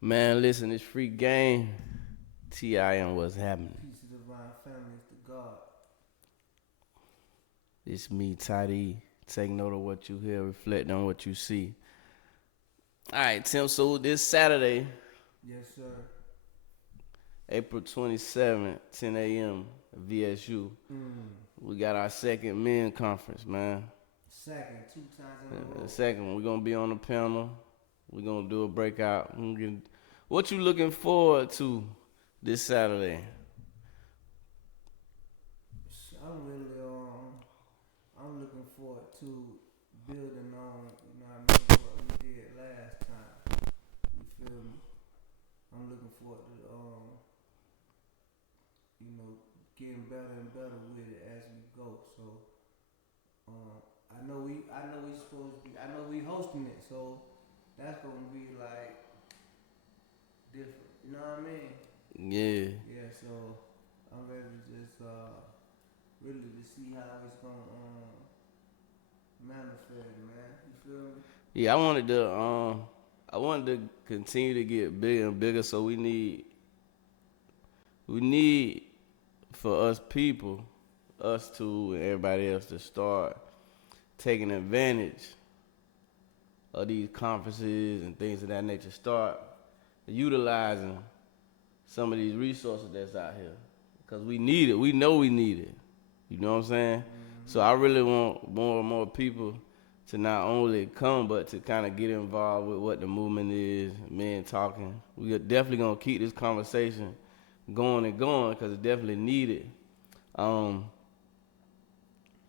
Man, listen, it's free game. TIM, what's happening? Peace of divine families to God. It's me, Tidy. Take note of what you hear, reflect on what you see. All right, Tim. So this Saturday, Yes, sir. April 27th, 10 a.m., VSU, we got our second men conference, man. Second, two times in a The row. second one, we're gonna be on the panel. We're gonna do a breakout. What you looking forward to this Saturday? I'm really I'm looking forward to building on, what we did last time. You feel me? I'm looking forward to getting better and better with it as we go. So I know we supposed to be I know we hosting it, so that's gonna be like different. You know what I mean? Yeah. Yeah, so I'm ready to just really to see how it's gonna manifest, man. You feel me? Yeah, I wanted to continue to get bigger and bigger. So we need for us people, us two and everybody else to start taking advantage of these conferences and things of that nature. Start utilizing some of these resources that's out here because we need it. We know we need it. You know what I'm saying? So I really want more and more people to not only come but to kind of get involved with what the movement is, men talking. We are definitely gonna keep this conversation going and going because it's definitely needed. Um,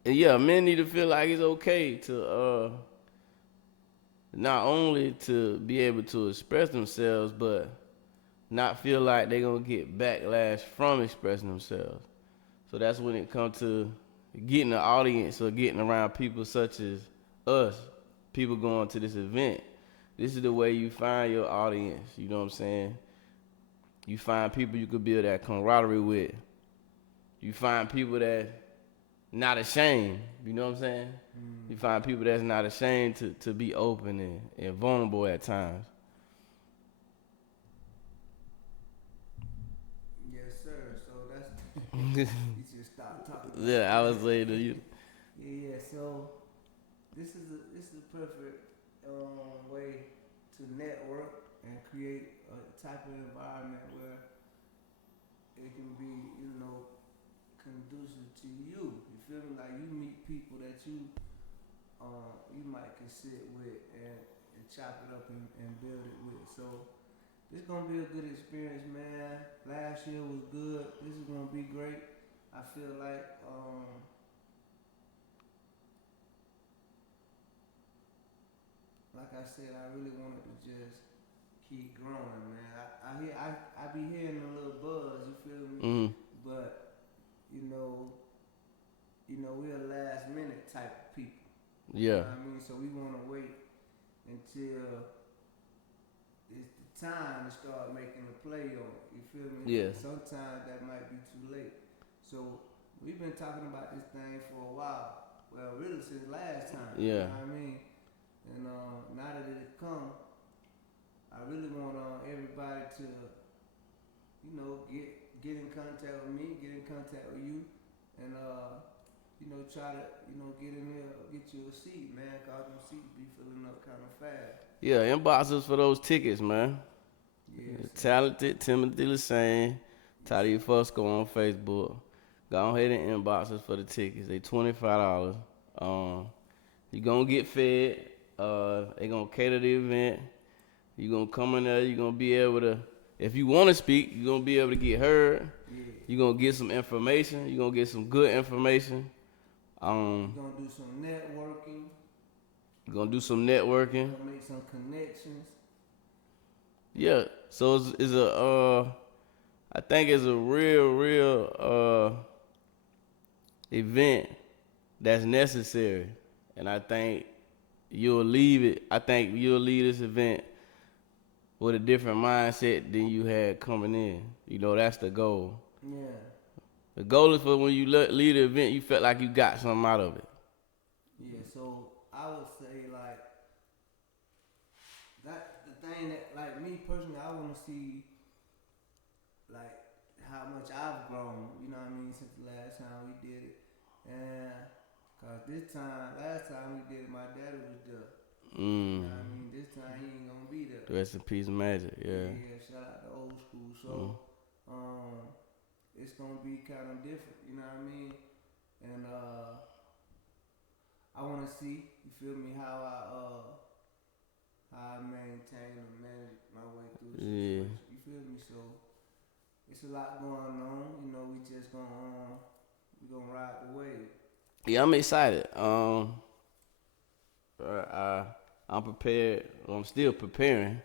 and yeah, men need to feel like it's okay to not only to be able to express themselves, but not feel like they're gonna get backlash from expressing themselves. So that's when it comes to getting the audience or getting around people such as us, people going to this event. This is the way you find your audience. You know what I'm saying? You find people you could build that camaraderie with. You find people that not ashamed. You know what I'm saying? You find people that's not ashamed to be open and vulnerable at times. Yes, sir. So that's you just start talking like Yeah, I was saying to you. yeah, yeah. So this is a perfect way to network and create a type of environment where it can be, conducive to you. You feel me? Like you meet people that you might can sit with and chop it up and build it with. So this gonna be a good experience, man. Last year was good. This is gonna be great. I feel like I said, I really wanted to just keep growing, man. I be hearing a little buzz. You feel me? Mm, But you know, we're last minute type of people. You yeah, know what I mean? So we want to wait until it's the time to start making a play on it. You feel me? yeah, Sometimes that might be too late. So we've been talking about this thing for a while. Well, really since last time. You yeah, know what I mean? And now that it's come, I really want everybody to, get in contact with me, get in contact with you, and try to, get in here, get you a seat, man. Cause them seats be filling up kind of fast. yeah. Inbox us for those tickets, man. Yes, sir. Talented Timothy Lassane, Yes, Toddy sir. Fusco on Facebook. Go ahead and inbox us for the tickets. They $25. Um, you gonna get fed. They gonna cater the event. You gonna come in there. You gonna be able to. If you want to speak, you gonna be able to get heard. Yeah. You gonna get some information. You gonna get some good information. We're Um, gonna do some networking. you gonna do some networking. Gonna make some connections. Yeah. So it's a. I think it's a real event that's necessary, and I think you'll leave it. I think you'll leave this event with a different mindset than you had coming in. You know, that's the goal. Yeah. The goal is for when you leave the event, you felt like you got something out of it. Yeah. So I would say like that. The maintain that. Like me personally, I want to see like how much I've grown. You know what I mean since the last time we did it, and cause last time we did it, my daddy was there. You know what I mean? This time he ain't gonna be there. Rest in peace, Magic. Yeah. Yeah. Shout out to old school. So, it's gonna be kind of different. You know what I mean? And I want to see. You feel me? How I maintain and manage my way through the situation. You feel me? So it's a lot going on. You know, we just gonna ride the wave. Yeah, I'm excited. I'm prepared. I'm still preparing.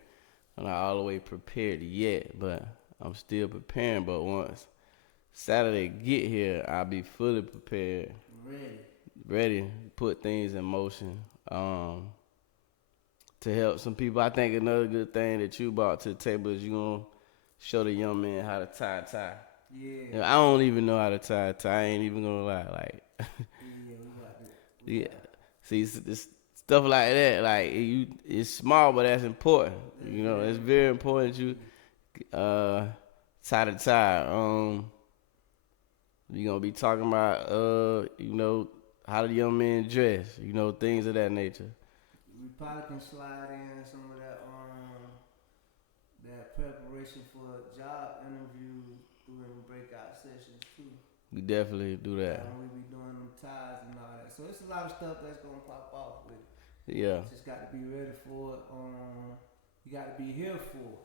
I'm not all the way prepared yet, but I'm still preparing. But once Saturday get here, I'll be fully prepared. Ready to put things in motion. To help some people. I think another good thing that you brought to the table is you gonna show the young man how to tie a tie. Yeah. You know, I don't even know how to tie a tie. I ain't even gonna lie. Like, yeah. See, this stuff like that, like it's small, but that's important. You know, it's very important you tie the tie. You gonna be talking about you know, how the young man dress, you know, things of that nature. We probably can slide in some of that that preparation for job interviews during breakout sessions too. We definitely do that. When we be doing them ties and all that. So it's a lot of stuff that's gonna pop off with it. Yeah. Just got to be ready for it. You got to be here for it.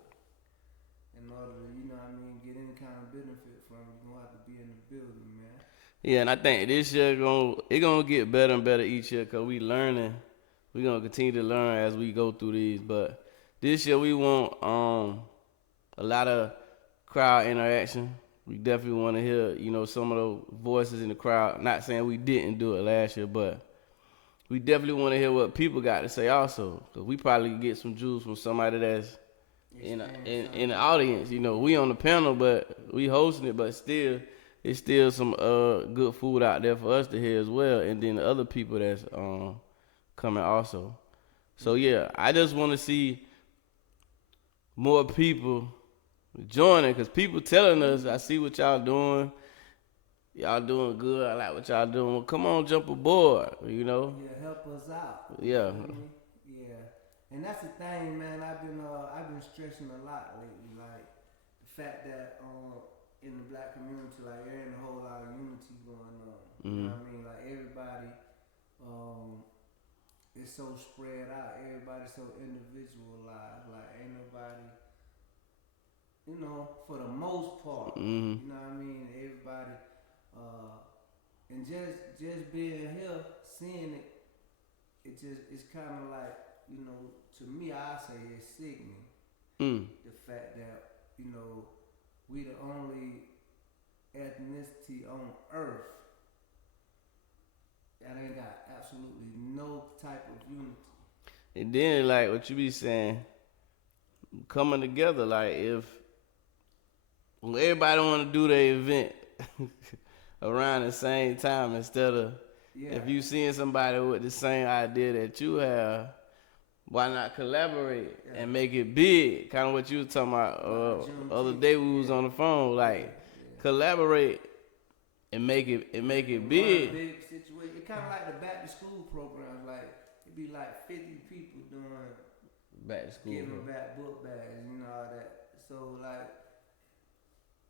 In order to, you know what I mean, get any kind of benefit from it, you're gonna have to be in the building, man. Yeah, and I think this year it's gonna get better and better each year because we learning. We're gonna continue to learn as we go through these. But this year we want a lot of crowd interaction. We definitely want to hear, you know, some of those voices in the crowd. Not saying we didn't do it last year, but we definitely want to hear what people got to say also. Because we probably get some juice from somebody that's in the audience. You know, we on the panel, but we hosting it, but still, it's still some good food out there for us to hear as well. And then the other people that's coming also. So, yeah, I just want to see more people joining because people telling us, I see what y'all doing. Y'all doing good. I like what y'all doing. Well, come on, jump aboard, you know. Yeah, help us out. Yeah. Yeah. And that's the thing, man. I've been stressing a lot lately, like the fact that in the black community, like there ain't a whole lot of unity going on. You know what I mean? Like everybody is so spread out. Everybody's so individualized. Like ain't nobody, you know, for the most part. You know what I mean? Everybody. And just being here, seeing it, it's kind of like, you know, to me, I say it's sickening. The fact that, you know, we the only ethnicity on earth that ain't got absolutely no type of unity. And then, like what you be saying, coming together, like if everybody want to do their event around the same time instead of if you seeing somebody with the same idea that you have, why not collaborate and make it big? Kind of what you was talking about other day we was on the phone, like collaborate and make it big. Big situation. It kind of like the back to school program. Like it be like 50 people doing back to school, giving back book bags, you know all that. So like.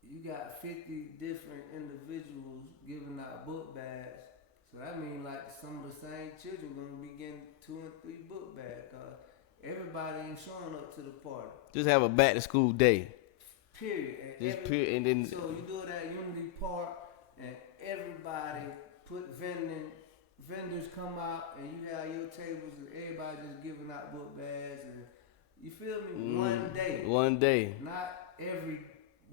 You got 50 different individuals giving out book bags. So that means like some of the same children gonna be getting 2 and 3 book bags. Everybody ain't showing up to the party. Just have a back to school day. Period. And then so you do that unity part and everybody put vendors come out and you have your tables and everybody just giving out book bags and you feel me? One day. Not every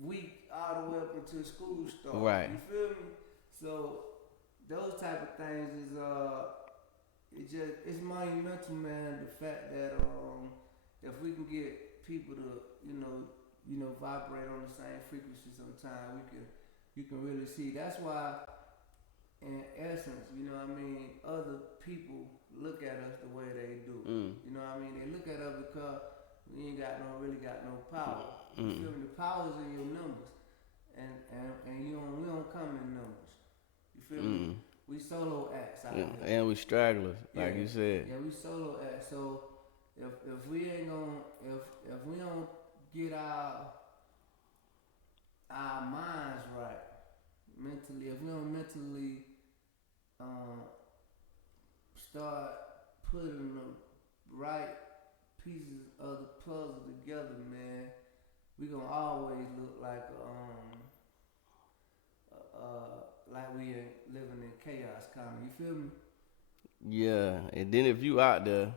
week all the way up until school starts. Right. You feel me? So those type of things is it's monumental, man. The fact that if we can get people to you know vibrate on the same frequency, sometime you can really see. That's why, in essence, you know what I mean, other people look at us the way they do. You know what I mean? They look at us because we ain't got no really got no power. You feel me? The power's in your numbers, and we don't come in numbers. You feel me? We solo acts out here. And we stragglers, like you said. Yeah, we solo acts. So if we ain't gonna if we don't get our minds right mentally, if we don't mentally start putting the right pieces of the puzzle together, man, we gonna always look like we living in chaos, kind of. You feel me? Yeah, and then if you out there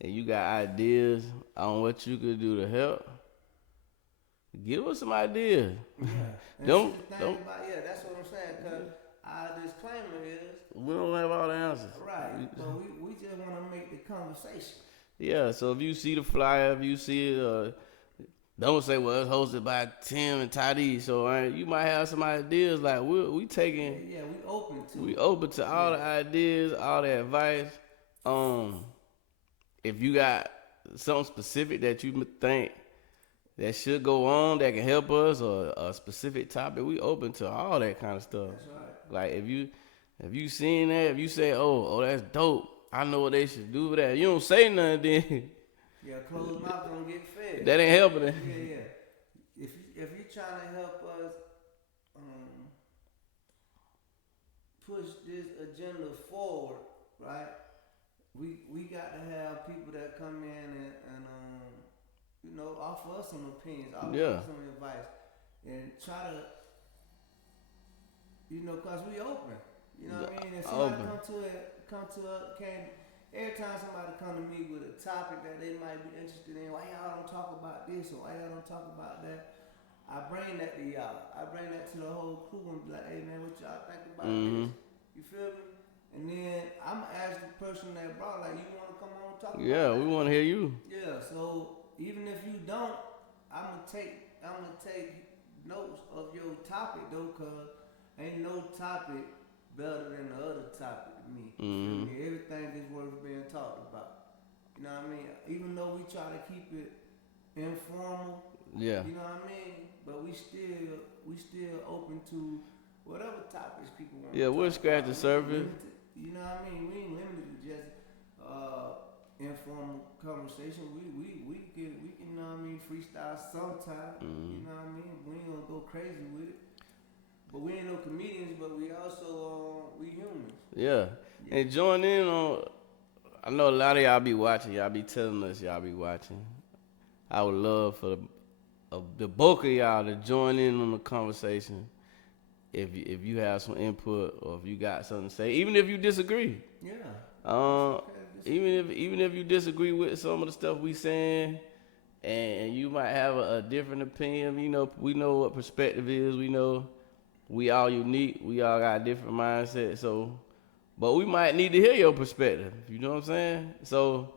and you got ideas on what you could do to help, give us some ideas. Yeah. don't. That's what I'm saying. Cause our disclaimer is we don't have all the answers. right, but we just want to make the conversation. Yeah. So if you see the flyer, if you see it, don't say, well, it's hosted by Tim and Toddy. So you might have some ideas. Like we taking. Yeah, we open to. We open to all the ideas, all the advice. If you got something specific that you think that should go on that can help us, or a specific topic, we open to all that kind of stuff. That's right. Like if you seen that, if you say, oh, that's dope, I know what they should do with that. You don't say nothing, then yeah, closed mouth don't get fed. that ain't helping it. Yeah. If you're trying to help us push this agenda forward, right? We got to have people that come in and offer us some opinions, offer us some advice, and try to, cause we open. You know what I mean? And somebody every time somebody come to me with a topic that they might be interested in, why y'all don't talk about this or why y'all don't talk about that? I bring that to y'all. I bring that to the whole crew and be like, hey man, what y'all think about this? You feel me? And then I'm gonna ask the person that brought, like, you wanna come on and talk about Yeah, that? we wanna hear you. Yeah, so even if you don't, I'm gonna take notes of your topic though, cause ain't no topic better than the other topic to me. Everything is worth being talked about. You know what I mean? Even though we try to keep it informal, yeah. You know what I mean? But we still open to whatever topics people want. Yeah, we'll scratch the surface. You know what I mean? We ain't limited to just informal conversation. We can you know what I mean, freestyle sometimes. You know what I mean? We ain't gonna go crazy with it. But we ain't no comedians, but we also we humans. Yeah. And join in on, I know a lot of y'all be watching, y'all be telling us y'all be watching. I would love for the bulk of y'all to join in on the conversation. If you have some input or if you got something to say, even if you disagree. Yeah. Even if you disagree with some of the stuff we saying, and you might have a different opinion, we know what perspective is. We know we all unique. We all got different mindsets. So, but we might need to hear your perspective. You know what I'm saying? So,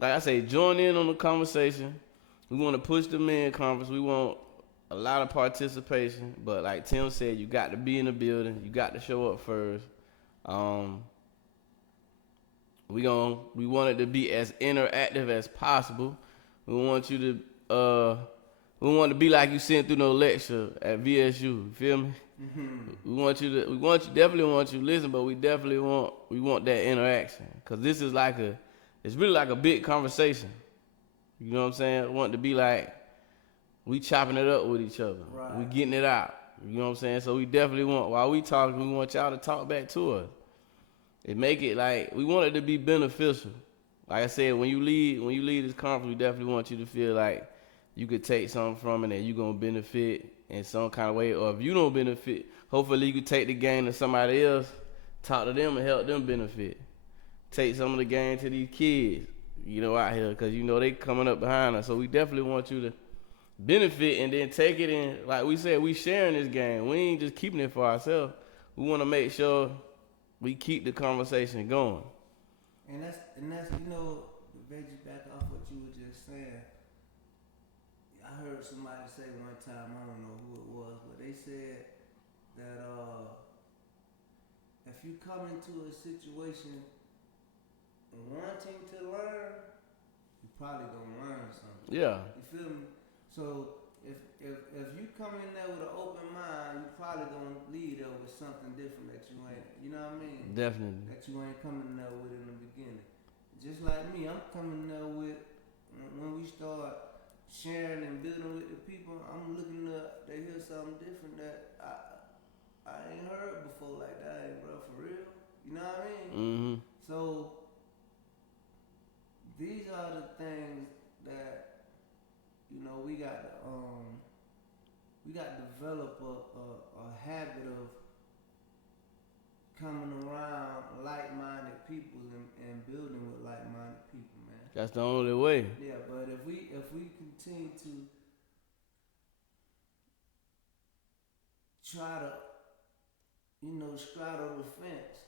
like I say, join in on the conversation. We want to push the men conference. We want a lot of participation, but like Tim said, you got to be in the building. You got to show up first. We want it to be as interactive as possible. We want you to to be like you sitting through no lecture at VSU. You feel me? We definitely want you to listen, but we definitely want that interaction, because this is it's really like a big conversation. You know what I'm saying? I want it to be like we chopping it up with each other. Right. We getting it out. You know what I'm saying? So we definitely while we talking, we want y'all to talk back to us. It make it we want it to be beneficial. Like I said, when you leave this conference, we definitely want you to feel like you could take something from it and you're going to benefit in some kind of way. Or if you don't benefit, hopefully you could take the game to somebody else, talk to them and help them benefit. Take some of the game to these kids, out here, because they coming up behind us. So we definitely want you to benefit and then take it in. Like we said, we sharing this game. We ain't just keeping it for ourselves. We want to make sure we keep the conversation going. And that's veggie back off what you were just saying. I heard somebody say one time, I don't know who it was, but they said that if you come into a situation wanting to learn, you probably gonna learn something. Yeah. You feel me? So if you come in there with an open mind, you probably gonna leave there with something different that you ain't. You know what I mean? Definitely. That you ain't coming there with in the beginning. Just like me, I'm coming there with when we start sharing and building with the people. I'm looking up. They hear something different that I ain't heard before like that, ain't bro, for real. You know what I mean? Mm-hmm. So these are the things that we got to develop a habit of coming around like-minded people and building with like-minded people, man. That's the only way. Yeah, but if we continue to try to straddle the fence,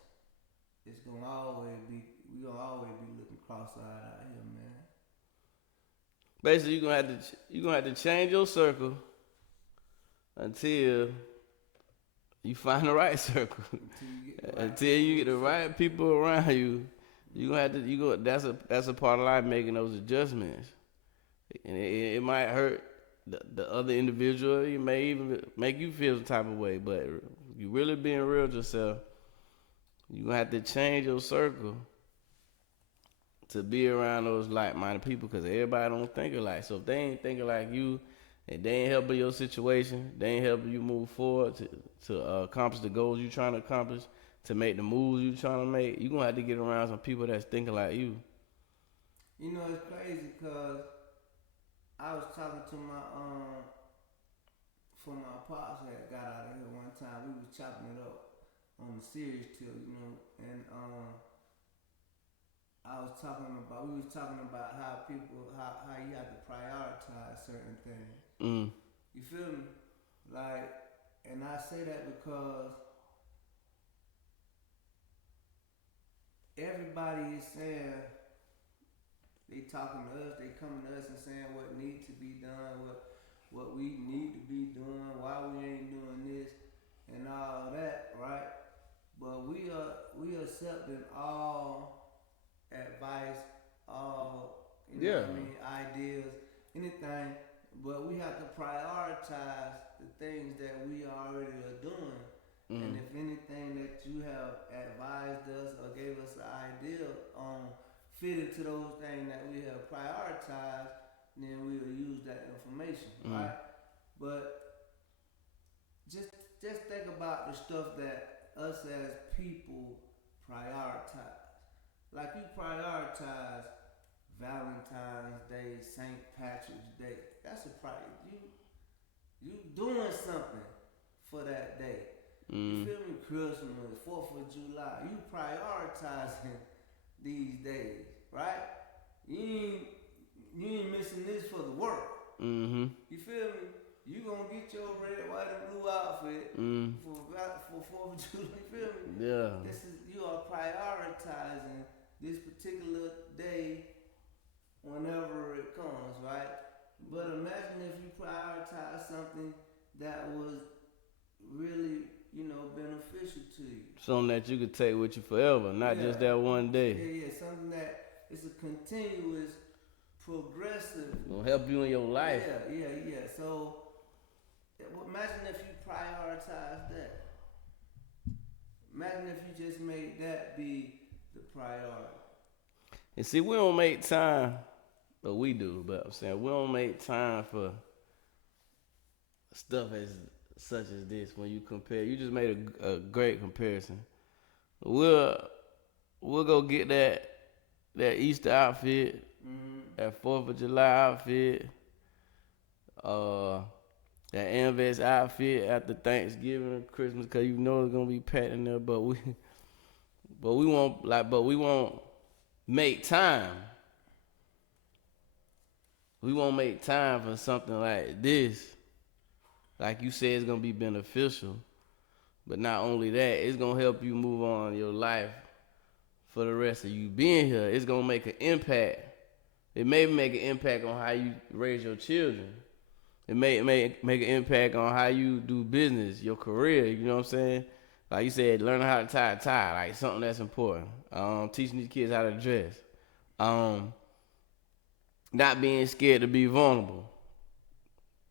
it's we gonna always be looking cross-eyed out here, man. Basically, you're gonna have to change your circle until you find the right circle. Until you get the right people around you, you gonna have to. That's a part of life, making those adjustments, and it might hurt the other individual. It may even make you feel the type of way. But you really being real to yourself, you gonna have to change your circle to be around those like-minded people, because everybody don't think alike. So if they ain't thinking like you, and they ain't helping your situation, they ain't helping you move forward to accomplish the goals you trying to accomplish, to make the moves you trying to make, you gonna have to get around some people that's thinking like you. You know, it's crazy because I was talking to my pops that got out of here one time. We was chopping it up on the serious tip, and we was talking about how you have to prioritize certain things. Mm. You feel me? Like, and I say that because everybody is saying, they talking to us, they coming to us and saying what needs to be done, what we need to be doing, why we ain't doing this and all that, right? But we are accepting all advice, all ideas, anything, but we have to prioritize the things that we already are doing. Mm. And if anything that you have advised us or gave us an idea on fit into those things that we have prioritized, then we will use that information, right? But just think about the stuff that us as people prioritize. Like, you prioritize Valentine's Day, St. Patrick's Day. That's a you doing something for that day. You feel me? Christmas, 4th of July. You prioritizing these days, right? You ain't missing this for the work. Mm-hmm. You feel me? You gonna get your red, white, and blue outfit for 4th of July. You feel me? Yeah. You are prioritizing this particular day whenever it comes, right? But imagine if you prioritize something that was really, beneficial to you. Something that you could take with you forever, not just that one day. Yeah, something that is a continuous, progressive. Gonna help you in your life. Yeah. So, imagine if you prioritize that. Imagine if you just made that be the priority. And see, we don't make time, but we do. But I'm saying we don't make time for stuff such as this. When you compare, you just made a great comparison. We'll go get that Easter outfit, that 4th of July outfit, that Invest outfit after Thanksgiving and Christmas, because it's gonna be packed in there. But we won't make time. We won't make time for something like this. Like you said, it's gonna be beneficial. But not only that, it's gonna help you move on in your life for the rest of you being here. It's gonna make an impact. It may make an impact on how you raise your children. It may make an impact on how you do business, your career. You know what I'm saying? Like you said, learning how to tie a tie, like something that's important. Teaching these kids how to dress. not being scared to be vulnerable,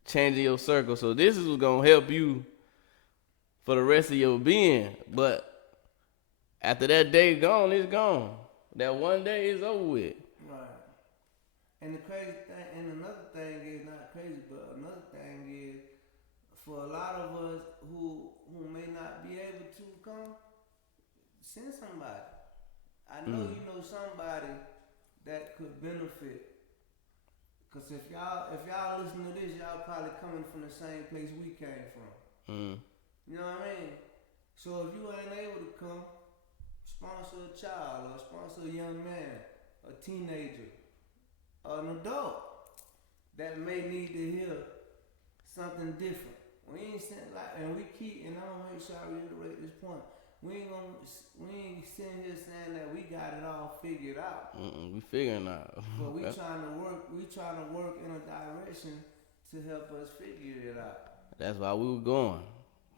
changing your circle. So this is what's gonna help you for the rest of your being. But after that day gone, it's gone. That one day is over with. Right. And the crazy thing, and another thing is not crazy, but another thing is for a lot of us who may not be able to come, send somebody. I know you know somebody that could benefit. Cause if y'all listen to this, y'all probably coming from the same place we came from. You know what I mean? So if you ain't able to come, sponsor a child or sponsor a young man, a teenager, or an adult that may need to hear something different. We ain't sitting and I'm gonna make sure I reiterate this point. We ain't sitting here saying that we got it all figured out. We figuring out. But we trying to work in a direction to help us figure it out. That's why we were going.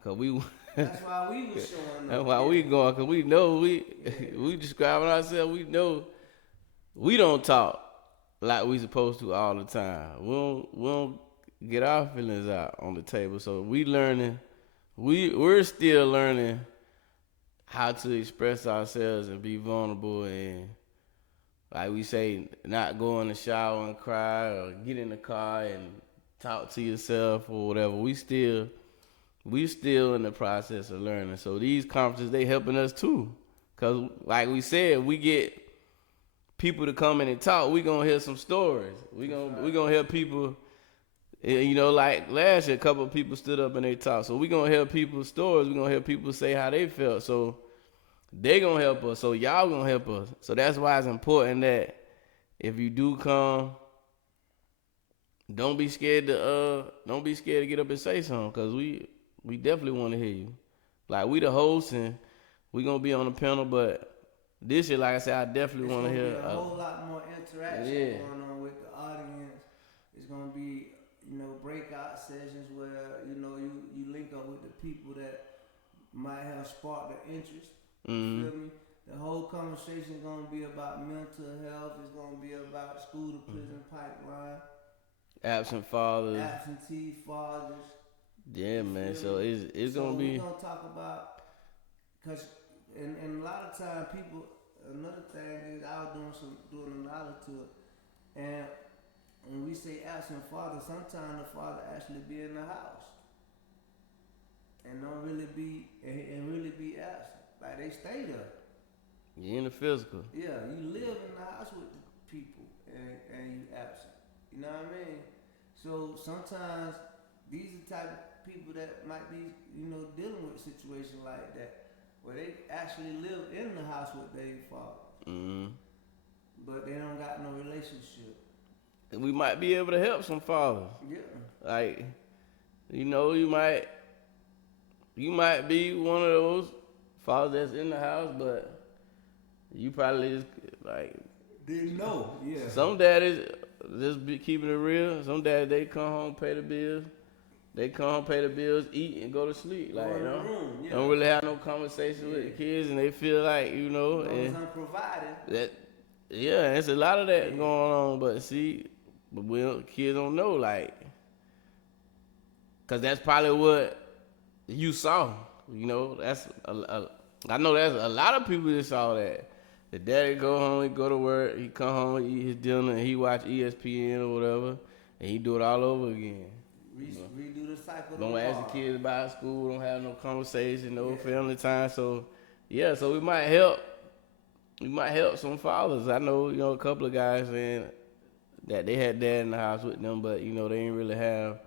That's why we was showing up. That's why we going, cause we know we describing ourselves. We know we don't talk like we supposed to all the time. We don't get our feelings out on the table. So we learning. We're still learning how to express ourselves and be vulnerable, and like we say, not go in the shower and cry or get in the car and talk to yourself or whatever. We still in the process of learning. So these conferences, they helping us too. Cause like we said, we get people to come in and talk. We gonna hear some stories. We gonna hear people. You know, like last year, a couple of people stood up and they talked. So we gonna hear people's stories. We gonna hear people say how they felt. So they gonna help us. So y'all gonna help us. So that's why it's important that if you do come, don't be scared to get up and say something, cause we definitely want to hear you. Like we the hosts and we gonna be on the panel, but this year, like I said, I definitely want to hear a whole lot more interaction going on with the audience. It's gonna be breakout sessions where you link up with the people that might have sparked the interest. You feel me? The whole conversation is gonna be about mental health. It's gonna be about school to prison pipeline. Absent fathers. Absentee fathers. Yeah, man. So it's gonna be. We're gonna talk about, cause and a lot of time people. Another thing is I was doing a knowledge to it, and when we say absent father, sometimes the father actually be in the house and don't really be absent. Like they stay there. You in the physical. Yeah, you live in the house with the people and you absent. You know what I mean? So sometimes these are the type of people that might be, dealing with a situation like that, where they actually live in the house with their father, but they don't got no relationship. And we might be able to help some fathers. Yeah. Like, you might be one of those fathers that's in the house, but you probably just like didn't know. Yeah. Some daddies just be keeping it real. Some daddies, they come home, pay the bills. Eat and go to sleep. Like, don't really have no conversation with the kids, and they feel like, and unprovided. There's a lot of that going on. But kids don't know, like, cause that's probably what you saw. That's I know there's a lot of people that saw that. The daddy go home, he go to work, he come home, eat his dinner, and he watch ESPN or whatever, and he do it all over again. Redo the cycle. Don't ask the kids about school. Don't have no conversation, no family time. So, so we might help. We might help some fathers. I know, a couple of guys saying that they had dad in the house with them, but they didn't really have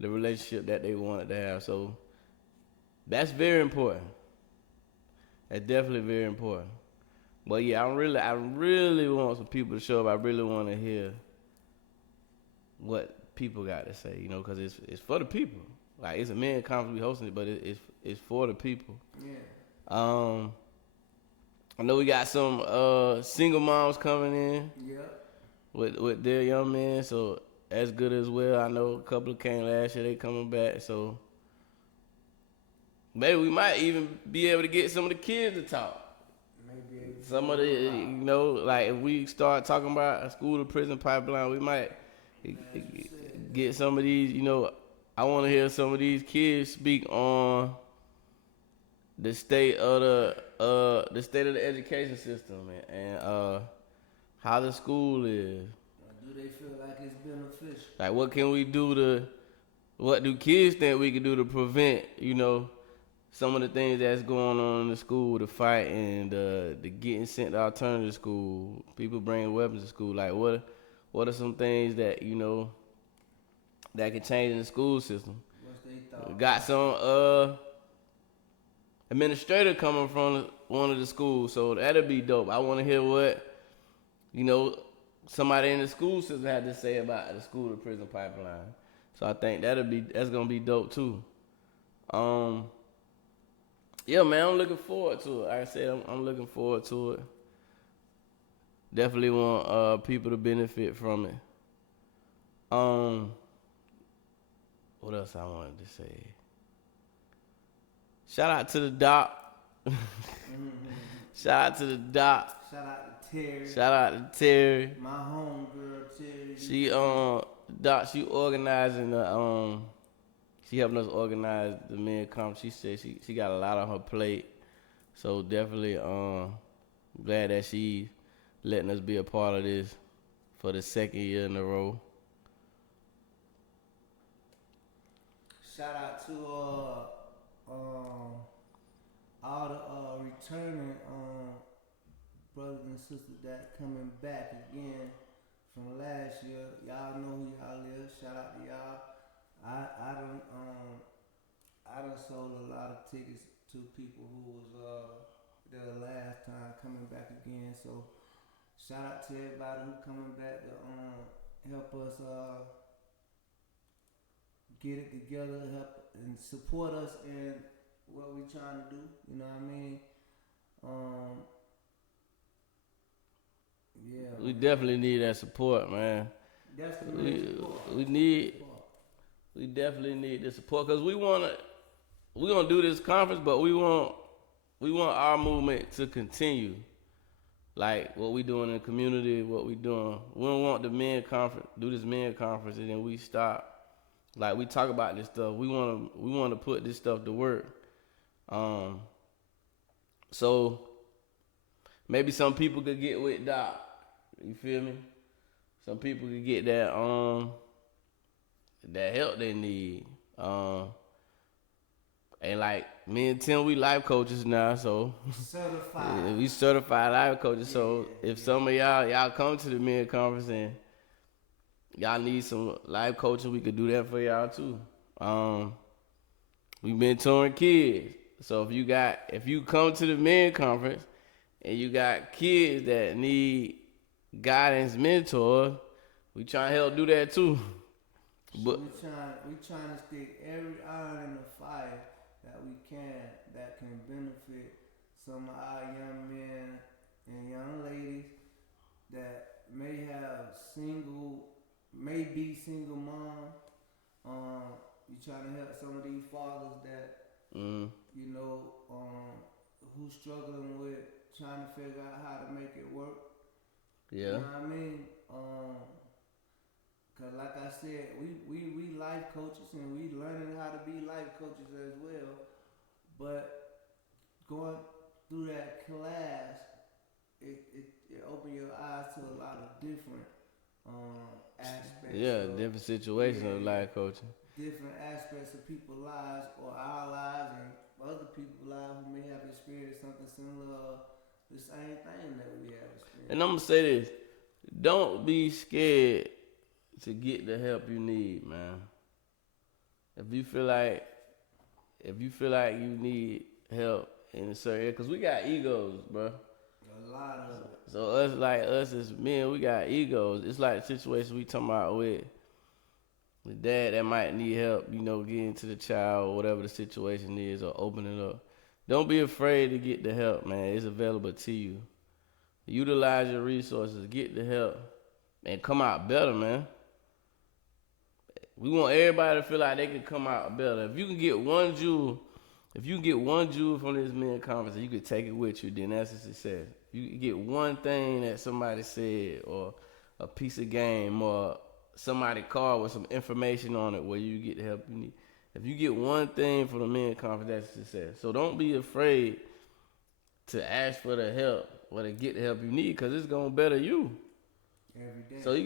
the relationship that they wanted to have. So that's very important. That's definitely very important. But yeah, I really want some people to show up. I really want to hear what people got to say, because it's for the people. Like, it's a men conference we hosting it, but it's for the people. Yeah. I know we got some single moms coming in. Yep. With their young men, so that's good as well. I know a couple came last year, they coming back, so maybe we might even be able to get some of the kids to talk. Some of the, you know, like if we start talking about a school to prison pipeline, we might get some of these, you know, I want to hear some of these kids speak on the state of the state of the education system and how the school is. Do they feel like it's beneficial? Like what do kids think we can do to prevent, you know, some of the things that's going on in the school, the fight and the getting sent to alternative school, people bringing weapons to school. Like what are some things that, you know, that can change in the school system? What's they thought? Got some administrator coming from one of the schools, so that'll be dope. I want to hear what, you know, somebody in the school system had to say about the school to prison pipeline. So I think that's gonna be dope too. Yeah, man, I'm looking forward to it. Like I said, I'm looking forward to it. Definitely want people to benefit from it. What else I wanted to say? Shout out to the doc. Shout out to the doc. Shout out to Terry. Shout out to Terry. My homegirl Terry. She doc, she organizing the she helping us organize the men conference. She said she got a lot on her plate. So definitely glad that she letting us be a part of this for the second year in a row. Shout out to all the returning brothers and sisters that coming back again from last year. Y'all know who y'all is. Shout out to y'all. I done sold a lot of tickets to people who was there last time coming back again. So shout out to everybody who coming back to help us get it together, help and support us in what we trying to do. You know what I mean? Yeah. We definitely need that support, man. That's the support. We definitely need the support because we're gonna do this conference, but we want our movement to continue. Like what we doing in the community, what we doing. We don't want the men conference, do this men conference, and then we stop. Like we talk about this stuff. We want to put this stuff to work. So maybe some people could get with Doc. You feel me? Some people could get that that help they need. And like me and Tim, we life coaches now, so certified. Yeah, we certified life coaches. So if some of y'all come to the men conference and y'all need some life coaching, we could do that for y'all too. We mentoring kids. So if you come to the men conference and you got kids that need guidance, mentor, we trying to help do that too. But we trying to stick every iron in the fire that we can benefit some of our young men and young ladies that may be single mom. You trying to help some of these fathers that you know who's struggling with trying to figure out how to make it work. Yeah. You know what I mean? Cause like I said, we life coaches and we learning how to be life coaches as well. But going through that class, it opened your eyes to a lot of different aspects. Yeah, different situations of life coaching. Different aspects of people's lives or our lives and other people's lives who may have experienced something similar, the same thing that we have experienced. And I'm gonna say this: don't be scared to get the help you need, man. If you feel like you need help in a certain area, cause we got egos, bro. A lot of it. So us as men, we got egos. It's like the situation we talking about with the dad that might need help, you know, getting to the child or whatever the situation is, or opening up. Don't be afraid to get the help, man. It's available to you. Utilize your resources, get the help, and come out better, man. We want everybody to feel like they can come out better. If you can get one jewel, if you get one jewel from this men conference and you could take it with you, then that's a success. You get one thing that somebody said, or a piece of game, or somebody called with some information on it where you get the help you need. If you get one thing from the men conference, that's a success. So don't be afraid to ask for the help or to get the help you need, because it's gonna better you. Every day. So we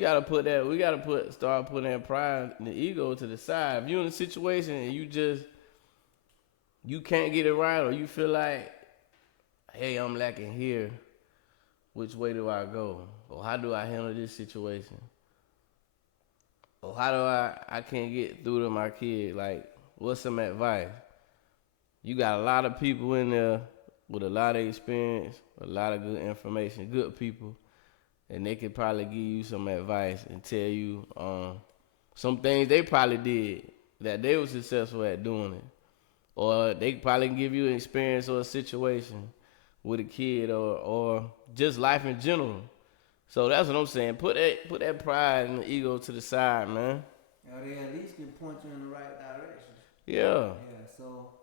gotta start putting that pride and the ego to the side. If you're in a situation and you can't get it right, or you feel like, hey, I'm lacking here, which way do I go? Or how do I handle this situation? Or how do I can't get through to my kid? Like, what's some advice? You got a lot of people in there with a lot of experience, a lot of good information, good people, and they could probably give you some advice and tell you some things they probably did that they were successful at doing it. Or they probably can give you an experience or a situation with a kid, or just life in general. So that's what I'm saying. Put that pride and the ego to the side, man. Now they at least can point you in the right direction. Yeah. Yeah. So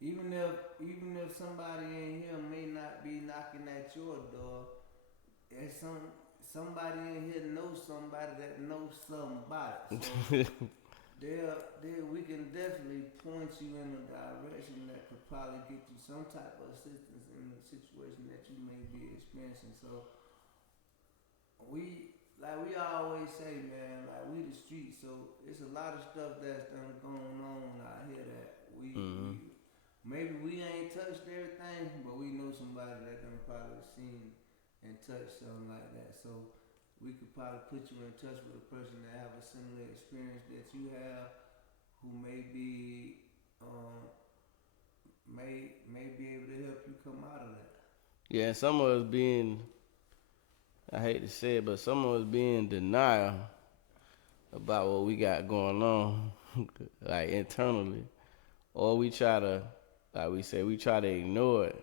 even if somebody in here may not be knocking at your door, there's somebody in here knows somebody that knows somebody. So we can definitely point you in a direction that could probably get you some type of assistance in the situation that you may be experiencing. So we always say, man, like we the streets, so it's a lot of stuff that's done going on out here that we maybe we ain't touched everything, but we know somebody that done probably seen and touched something like that. So we could probably put you in touch with a person that have a similar experience that you have, who may be may be able to help you come out of that. Yeah, some of us being, I hate to say it, but some of us being in denial about what we got going on, like internally. Or we try to, like we say, we try to ignore it.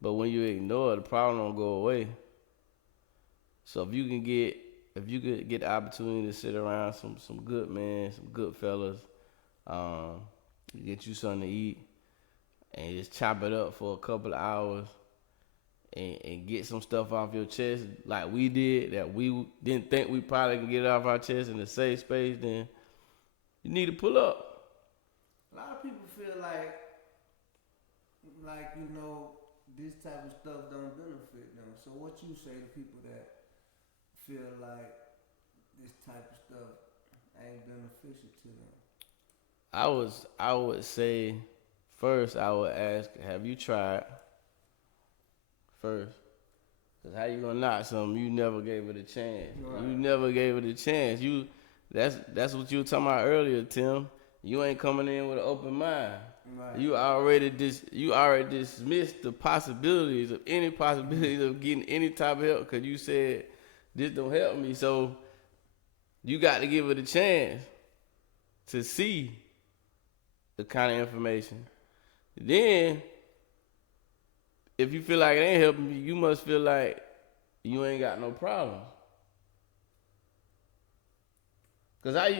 But when you ignore it, the problem don't go away. So if you could get the opportunity to sit around some good men, some good fellas, get you something to eat, and just chop it up for a couple of hours, and get some stuff off your chest like we did, that we didn't think we probably can get it off our chest in a safe space, then you need to pull up. A lot of people feel like this type of stuff don't benefit them. So what you say to people that feel like this type of stuff ain't beneficial to them? I would say, first I would ask, have you tried? First. Cause how you gonna knock something you never gave it a chance? Right. You never gave it a chance. That's what you were talking about earlier, Tim. You ain't coming in with an open mind. Right. You already dismissed the possibilities of any possibilities of getting any type of help, because you said this don't help me. So you got to give it a chance to see the kind of information. Then, if you feel like it ain't helping you, you must feel like you ain't got no problems. Because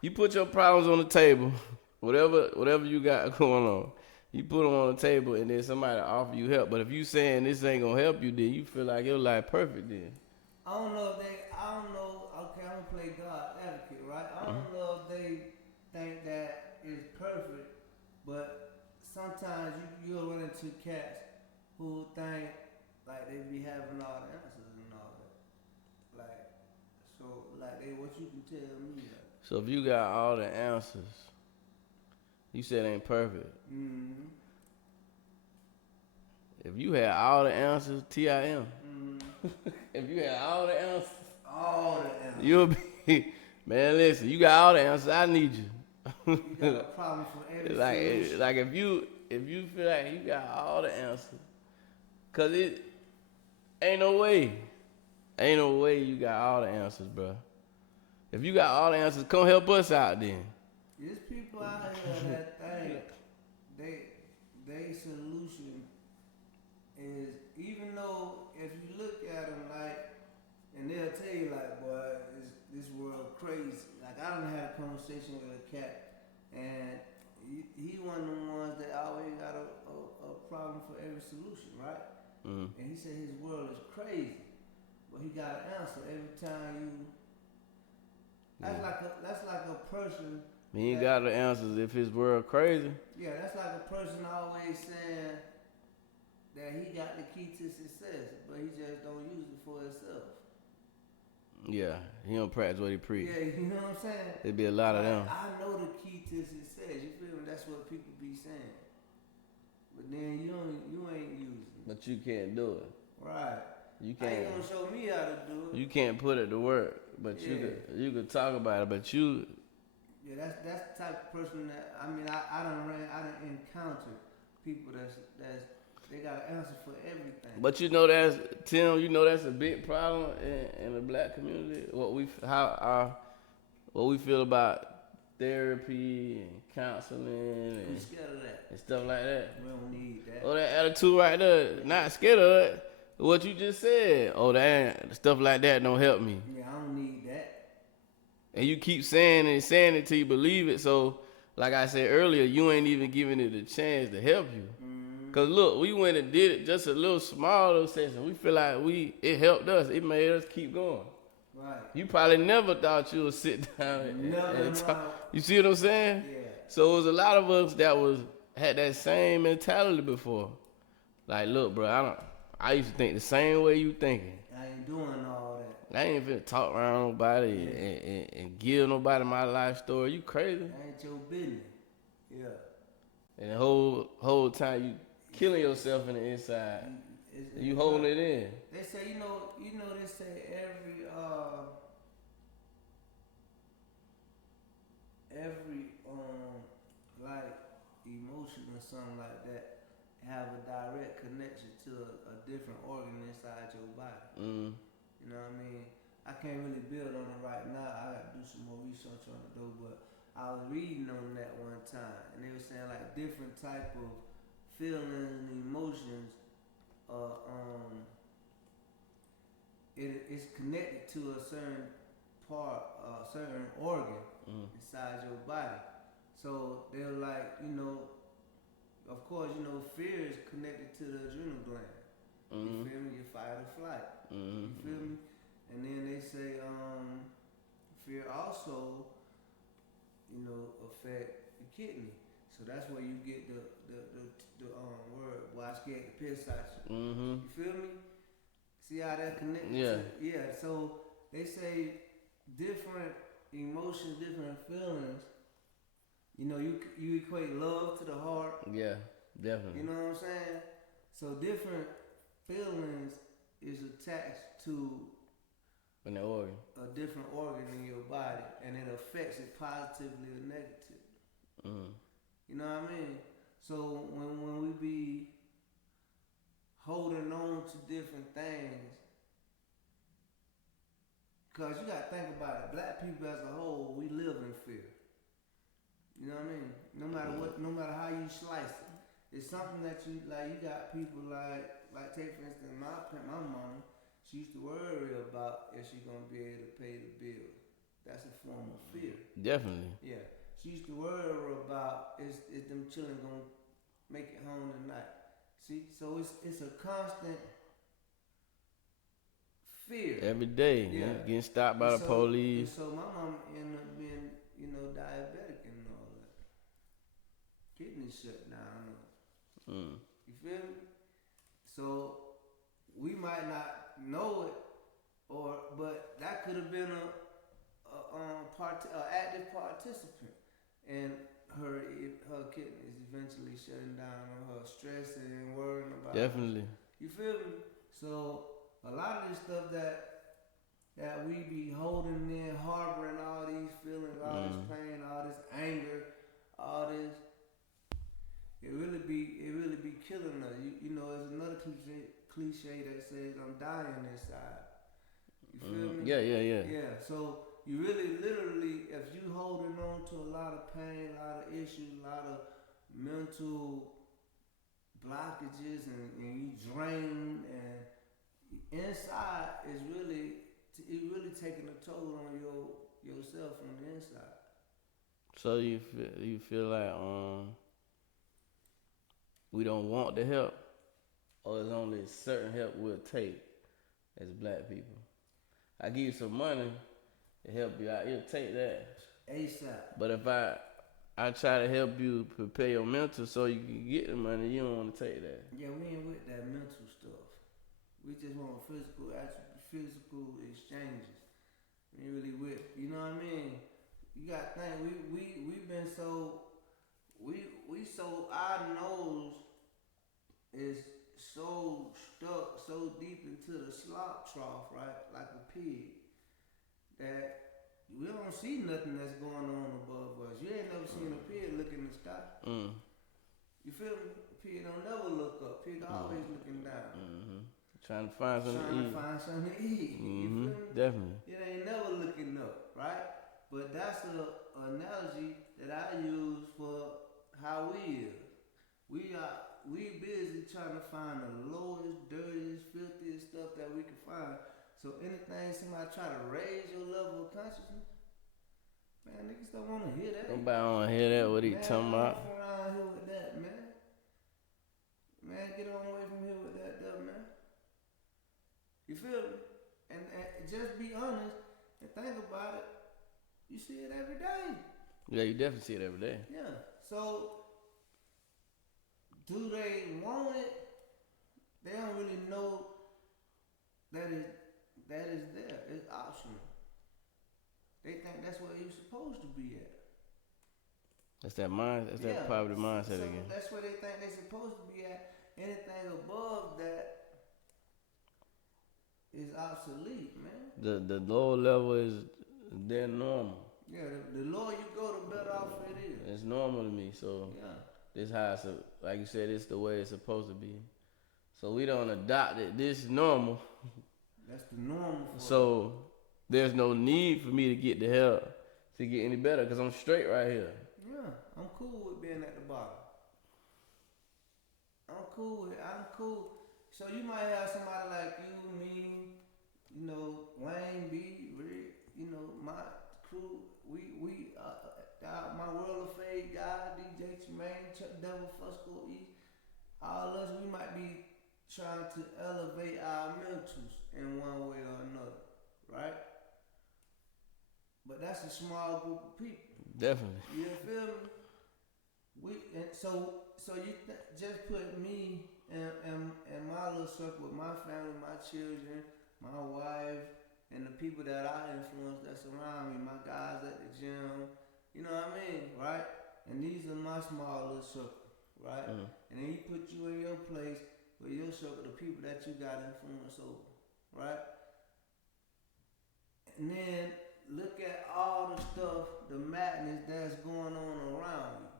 you put your problems on the table, whatever you got going on, you put them on the table, and then somebody offer you help. But if you saying this ain't gonna help you, then you feel like your life perfect then. I don't know, okay, I'm gonna play God advocate, right? I don't know if they think that is perfect, but sometimes you'll run into cats who think like they be having all the answers and all that. What you can tell me. Like. So if you got all the answers, you said ain't perfect. Mm-hmm. If you had all the answers, TIM. Mm-hmm. If you had all the answers, you'll be, man, listen, you got all the answers, I need you. You got a problem for every solution. Like if you feel like you got all the answers, cause it ain't no way you got all the answers, bro. If you got all the answers, come help us out then. There's people out here that think they solution is, even though if you look at them and they'll tell you boy, this world crazy. Like I done had a conversation with a cat, and he one of the ones that always got a problem for every solution, right? Mm. And he said his world is crazy, but he got an answer every time you. That's like a person. He ain't got the answers if his world crazy. Yeah, that's like a person always saying that he got the key to success, but he just don't use it for himself. Yeah, he don't practice what he preach. Yeah, you know what I'm saying? There be a lot of them. I know the key to success. You feel me? That's what people be saying. But then you ain't using it. But you can't do it. Right. You How you can't. gonna show me how to do it? You can't put it to work. But you could talk about it. But you. Yeah, that's the type of person that I done encountered people that's they got an answer for everything. But you know that's Tim. You know that's a big problem in the black community. What we feel about therapy and counseling We scared of that. and stuff like that. We don't need that. Oh, that attitude right there. Not scared of it. What you just said. Oh, that stuff like that don't help me. Yeah, I don't need that. And you keep saying it till you believe it. So, like I said earlier, you ain't even giving it a chance to help you. Cause look, we went and did it just a little small little session. We feel like it helped us. It made us keep going. Right. You probably never thought you would sit down and talk. You see what I'm saying? Yeah. So it was a lot of us that had that same mentality before. Like, look, bro, I used to think the same way you thinking. I ain't doing all that. I ain't finna talk around nobody and give nobody my life story. You crazy? That ain't your business. Yeah. And the whole time you killing yourself in the inside. You holding it in. They say, you know, they say every like emotion or something like that have a direct connection to a different organ inside your body. Mm. You know what I mean? I can't really build on it right now. I got to do some more research on it though, but I was reading on that one time, and they were saying like different type of feelings and emotions it's connected to a certain part, certain organ inside your body. So they're like, of course, fear is connected to the adrenal gland. You feel me? Your fight or flight. You feel me? And then they say fear also, affect the kidney. So that's where you get the word, "Boy, I scared to piss at you." You feel me? See how that connected? Yeah. So they say different emotions, different feelings. You equate love to the heart. Yeah, definitely. You know what I'm saying? So different feelings is attached to an organ, a different organ in your body, and it affects it positively or negatively. You know what I mean? So when we be holding on to different things, because you got to think about it, black people as a whole, we live in fear. You know what I mean? No matter how you slice it, it's something that you got people like take for instance, my mama, she used to worry about if she's gonna be able to pay the bills. That's a form of fear. Definitely. Yeah. She used to worry about is them children gonna make it home tonight. See, so it's a constant fear. Every day, getting stopped by the police. And so my mom ended up being, diabetic and all that. Kidney shut down. You feel me? So we might not know it, but that could have been a active participant, and her kidneys eventually shutting down, or her stress and worrying about. Definitely. You feel me? So a lot of this stuff that we be holding in, harboring all these feelings, all this pain, all this anger, all this. It really be killing us. There's another cliche that says, "I'm dying inside." You feel me? Yeah. Yeah. So you really, literally, if you holding on to a lot of pain, a lot of issues, a lot of mental blockages, and you drain, and inside is really taking a toll on yourself on the inside. So you feel like we don't want the help, or it's only certain help we'll take as black people. I give you some money to help you out, you'll take that. ASAP. But if I try to help you prepare your mental so you can get the money, you don't want to take that. Yeah, we ain't with that mental stuff. We just want physical exchanges. We ain't really with, you know what I mean? You got to think, we been so, we so, our nose is so stuck so deep into the slop trough, right? Like a pig, that we don't see nothing that's going on above us. You ain't never seen a pig look in the sky. You feel me? A pig don't never look up. Pig always looking down. Trying to find something to eat. Find something to eat. You feel me? Definitely. It ain't never looking up, right? But that's a analogy that I use for how we is. We busy trying to find the lowest, dirtiest, filthiest stuff that we can find. So anything somebody try to raise your level of consciousness, man, niggas don't want to hear that. Nobody want to hear that. What he talking about? Man, around here with that, man. Man, get on away from here with that stuff, man. You feel me? And just be honest and think about it. You see it every day. Yeah, you definitely see it every day. Yeah. So, do they want it? They don't really know that is there. It's optional. They think that's where you're supposed to be at. That's that mind. That's that poverty mindset so again. That's where they think they're supposed to be at. Anything above that is obsolete, man. The lower level is they're normal. Yeah, the lower you go, the better off it is. It's normal to me, so yeah. This how it's like you said, it's the way it's supposed to be. So we don't adopt it. This is normal. That's the normal. So there's no need for me to get the help to get any better because I'm straight right here. Yeah, I'm cool with being at the bottom. I'm cool. So you might have somebody like you, me, you know, Wayne B, Rick, you know, my crew. We my World of Fade guy, DJ Tremaine, Chuck Devil, Fusco E. All us, we might be trying to elevate our mentals in one way or another, right? But that's a small group of people. Definitely. You feel me? So you just put me and my little circle with my family, my children, my wife, and the people that I influence that's around me, my guys at the gym, you know what I mean, right? And these are my small little circle, right? And then you put you in your place with your circle, the people that you got influence over, right? And then look at all the stuff, the madness that's going on around you.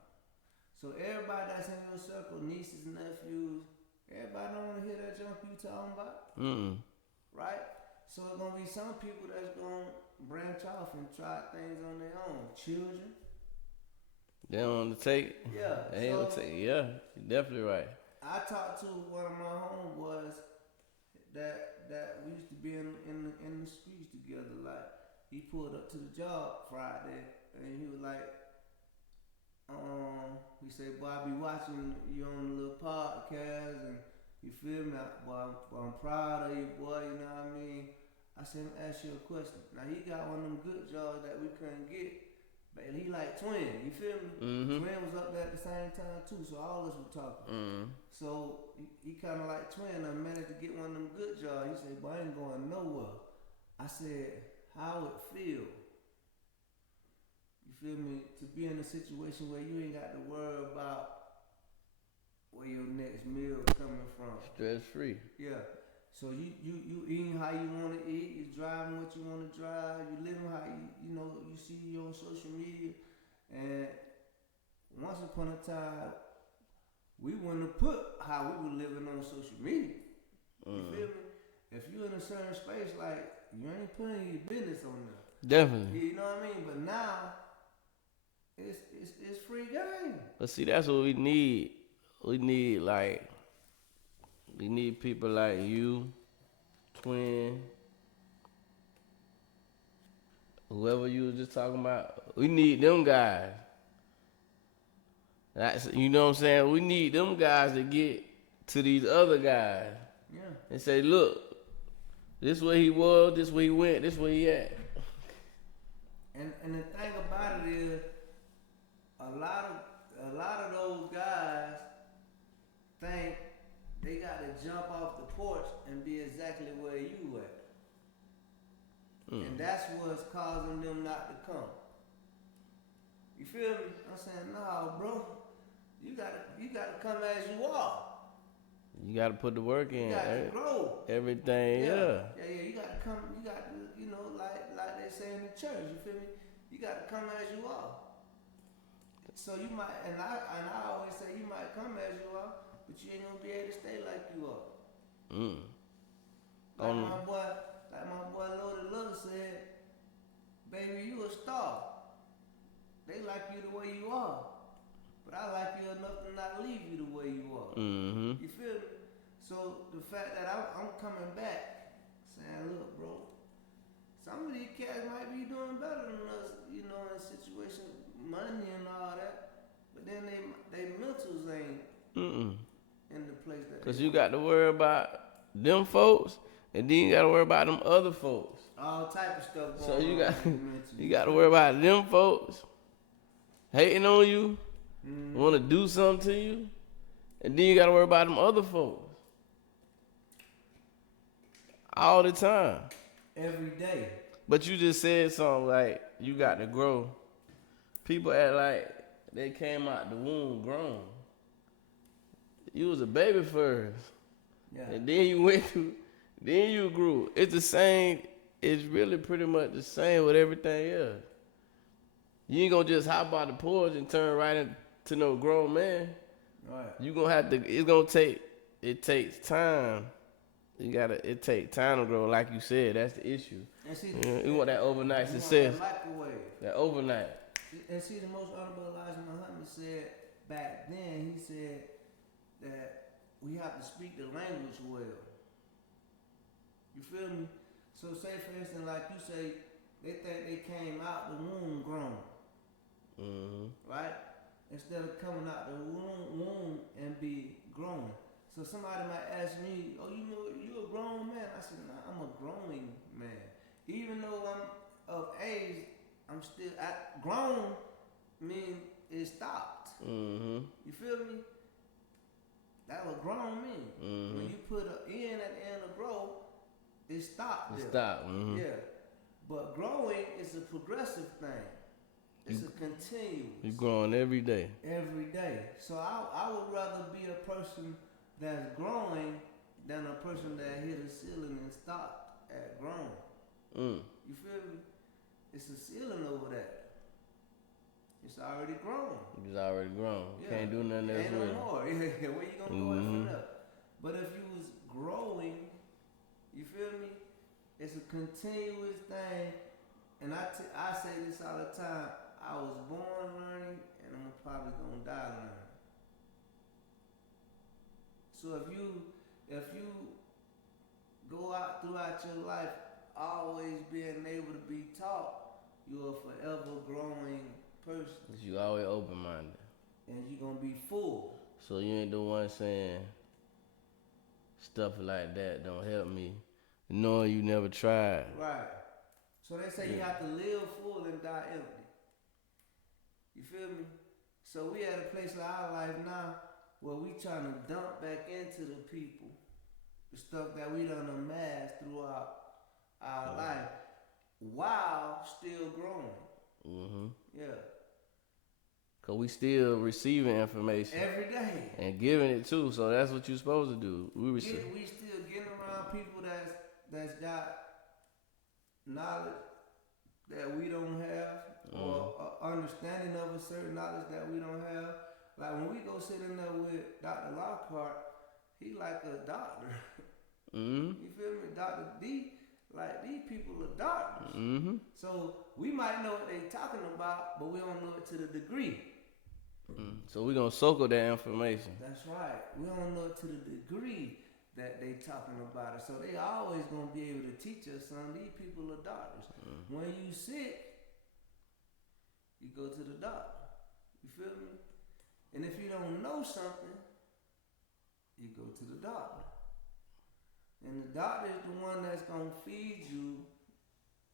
So everybody that's in your circle, nieces, nephews, everybody don't want to hear that junk you talking about. Right? So it's going to be some people that's going to branch off and try things on their own. Children. They don't want to take it. Yeah. They ain't gonna take it. Yeah, you're definitely right. I talked to one of my homeboys that we used to be in the streets together. Like, he pulled up to the job Friday and he was like, he said, boy, I be watching you on the little podcast and you feel me, boy, I'm proud of you, boy, you know what I mean? I said, let me ask you a question. Now, he got one of them good jobs that we couldn't get, but he like Twin, you feel me? Twin was up there at the same time, too, so all of us were talking. So, he kind of like Twin, I managed to get one of them good jobs. He said, boy, I ain't going nowhere. I said, how it feel? You feel me? To be in a situation where you ain't got to worry about where your next meal coming from. Stress free. Yeah. So you eating how you want to eat, you driving what you want to drive, you living how you know, you see you on social media. And once upon a time, we wouldn't have put how we were living on social media. You feel me? If you're in a certain space, like, you ain't putting your business on there. Definitely. You know what I mean? But now, it's free game. But see, that's what we need. We need people like you, Twin, whoever you was just talking about. We need them guys. That's, you know what I'm saying? We need them guys to get to these other guys Yeah. and say, look, this where he was, this where he went, this where he at. And the thing about it is, a lot of those guys think they got to jump off the porch and be exactly where you at. And that's what's causing them not to come. You feel me? I'm saying, no, bro. You gotta come as you are. You gotta put the work in. You gotta grow. Everything, yeah. Yeah. You gotta come. You got to, like they say in the church. You feel me? You gotta come as you are. So you might, and I always say you might come as you are, but you ain't gonna be able to stay like you are. Like my boy Loaded Love said, baby, you a star. They like you the way you are. But I like you enough to not leave you the way you are. You feel me? So the fact that I'm coming back, saying, look, bro, some of these cats might be doing better than us, in situations, money and all that. But then they mentals ain't in the place that. Cause you got to worry about them folks, and then you got to worry about them other folks. All type of stuff going so you on. You got to worry about them folks hating on you, want to do something to you, and then you got to worry about them other folks all the time. Every day. But you just said something like you got to grow. People act like they came out the womb grown. You was a baby first. Yeah. And then you grew. It's the same. It's really pretty much the same with everything else. You ain't gonna just hop out the porch and turn right into no grown man. Right. You gonna have to. It takes time. It takes time to grow. Like you said, that's the issue. And see, you want that overnight success. That microwave. That overnight. And see, the most honorable Elijah Muhammad said back then. He said that we have to speak the language well. You feel me? So say for instance, like you say, they think they came out the womb grown. Right? Instead of coming out the womb and be grown. So somebody might ask me, oh, you a grown man? I said, nah, I'm a growing man. Even though I'm of age, I'm still, grown mean it stopped. You feel me? That was grown mean. When you put an N at the end of grow, it stopped. It stopped. Yeah. But growing is a progressive thing. It's a continuous. You're growing every day. Every day. So I would rather be a person that's growing than a person that hit a ceiling and stopped at grown. You feel me? It's a ceiling over that. It's already grown. It's already grown. Yeah. Can't do nothing else Ain't with it. no more. Where you gonna go from there? But if you was growing, you feel me? It's a continuous thing. And I say this all the time. I was born learning, and I'm probably gonna die learning. So if you go out throughout your life always being able to be taught, you're a forever growing person. You always open-minded. And you're gonna be full. So you ain't the one saying stuff like that don't help me, knowing you never tried. Right. So they say you have to live full and die empty. You feel me? So we at a place in our life now where we trying to dump back into the people the stuff that we done amassed throughout our life while still growing. Yeah. Cause we still receiving information every day and giving it too. So that's what you're supposed to do. We still getting around people that's got knowledge that we don't have, or understanding of a certain knowledge that we don't have. Like when we go sit in there with Dr. Lockhart, he like a doctor. You feel me? Dr. D, like these people are doctors. So we might know what they talking about, but we don't know it to the degree. So we're gonna soak up that information. That's right. We don't know it to the degree that they talking about it. So they always gonna be able to teach us something. These people are doctors. When you sick, you go to the doctor. You feel me? And if you don't know something, you go to the doctor. And the doctor is the one that's going to feed you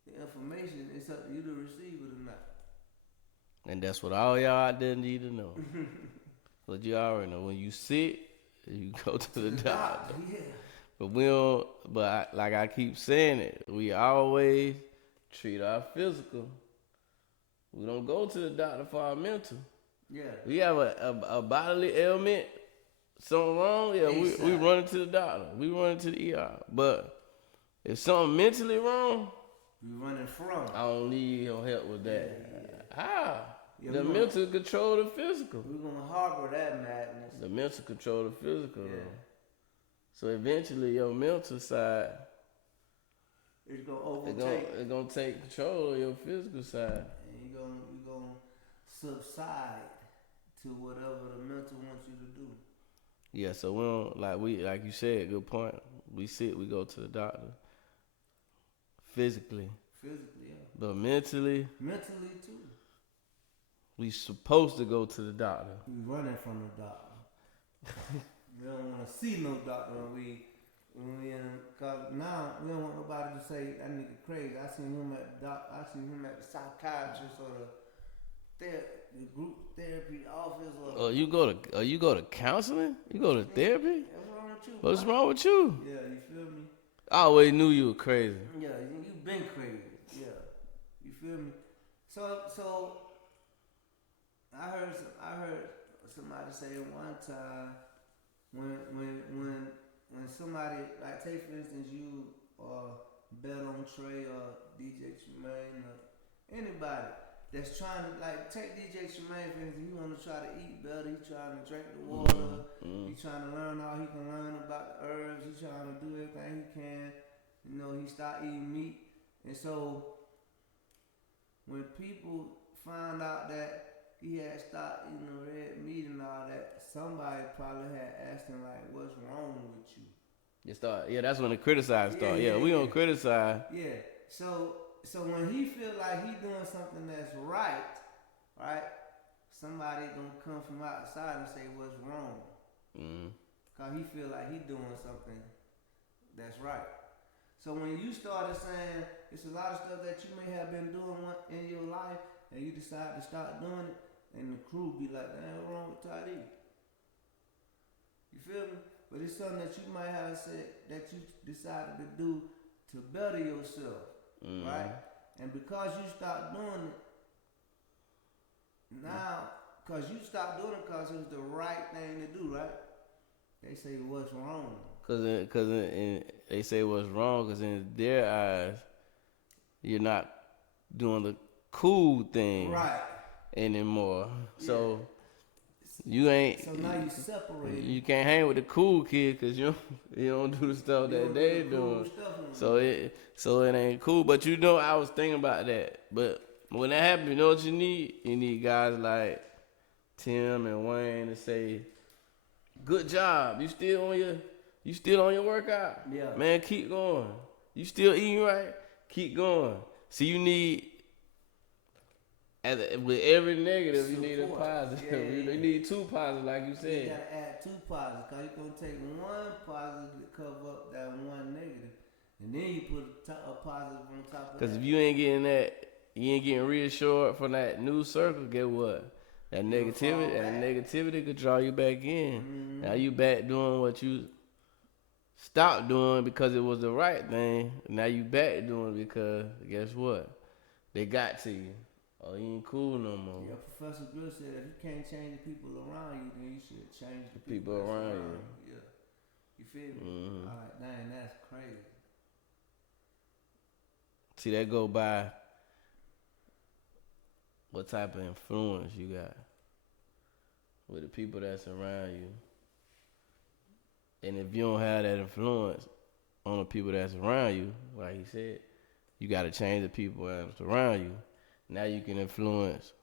the information. It's up to you to receive it or not. And that's what all y'all out there need to know. But you already know, when you sick, you go to the doctor. Yeah. But we don't, like I keep saying it, we always treat our physical. We don't go to the doctor for our mental. Yeah. We have a bodily ailment, something wrong, yeah, we run to the doctor. We run to the ER. But if something mentally wrong, we running from. I don't need your help with that. How? Yeah, the mental control the physical. We're going to harbor that madness. The mental control the physical. Yeah. Though. So eventually your mental side, it's going to overtake. It's going to take control of your physical side. And you're going to subside to whatever the mental wants you to do. Yeah, so we don't, like you said, good point. We go to the doctor. Physically. Physically, yeah. But mentally too. We supposed to go to the doctor. We running from the doctor. We don't want to see no doctor when we cause now we don't want nobody to say that nigga crazy. I seen him at the psychiatrist or the group therapy office or you go to counseling? You go to therapy? What's wrong with you? What's wrong with you? Yeah, you feel me? I always knew you were crazy. Yeah, you been crazy. Yeah. You feel me? So I heard somebody say one time when somebody, like, take for instance you bet on Trey or DJ Tremaine or anybody that's trying to, like, take DJ Tremaine for instance, he want to try to eat better, he trying to drink the water, he trying to learn all he can learn about the herbs, he trying to do everything he can, he start eating meat. And so when people found out that he had stopped eating the red meat and all that, somebody probably had asked him, like, what's wrong with you? That's when the criticize start. Yeah, we don't criticize. Yeah. So when he feel like he doing something that's right, somebody gonna come from outside and say what's wrong. Cause he feel like he doing something that's right. So when you started saying it's a lot of stuff that you may have been doing in your life and you decide to start doing it, and the crew be like, "Damn, what's wrong with Toddy?" You feel me? But it's something that you might have said that you decided to do to better yourself, right? And because you start doing it now, because you stopped doing it because it was the right thing to do, right? They say what's wrong. Cause they say what's wrong because in their eyes, you're not doing the cool thing anymore. Yeah. So you ain't. So now you separated. You can't hang with the cool kid because you don't do the stuff that they doing. So it ain't cool. But I was thinking about that. But when that happens, you know what you need? You need guys like Tim and Wayne to say, "Good job. You still on your workout? Yeah. Man, keep going. You still eating right? Keep going." See, you need, with every negative, support. You need a positive. Yeah. You need two positives, like you said. You gotta add two positives, because you're going to take one positive to cover up that one negative. And then you put a positive on top of that. Because if you ain't getting reassured from that new circle, get what? That negativity could draw you back in. Now you back doing what you stopped doing because it was the right thing. Now you back doing it because guess what? They got to you. Oh, you ain't cool no more. Yeah, Professor Good said if you can't change the people around you, then you should change the people around you. Yeah. You feel me? All right, dang, that's crazy. See, that go by what type of influence you got with the people that's around you. And if you don't have that influence on the people that's around you, like he said, you got to change the people that's around you. Now you can influence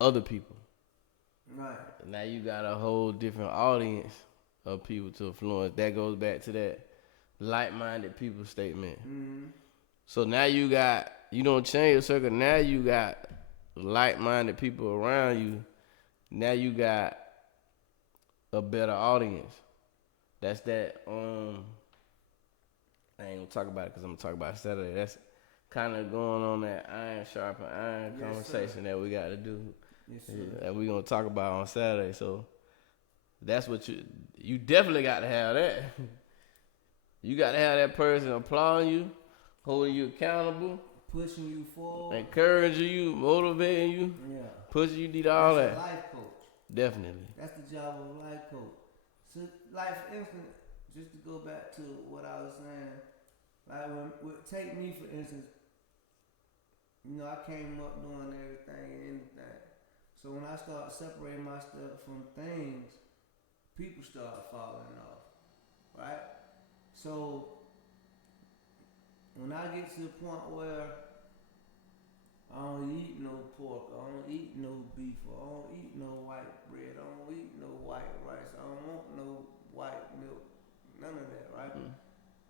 other people. Right. Now you got a whole different audience of people to influence. That goes back to that like-minded people statement. So now you don't change your circle. Now you got like-minded people around you now you got a better audience. That's that. I ain't gonna talk about it because I'm gonna talk about it Saturday. That's kind of going on that iron sharpen iron Yes, conversation sir. that we got to do. Yes, sir. That we gonna talk about on Saturday. So that's what you definitely got to have that. You got to have that person applauding you, holding you accountable, Pushing you forward. encouraging you, motivating you, Yeah. pushing you. Need all That's a that. life coach. Definitely. That's the job of a life coach. So, like for instance, just to go back to what I was saying, like take me for instance. You know, I came up doing everything and anything. So when I start separating myself from things, people start falling off, right? So when I get to the point where I don't eat no pork, I don't eat no beef, I don't eat no white bread, I don't eat no white rice, I don't want no white milk, none of that, right? Mm.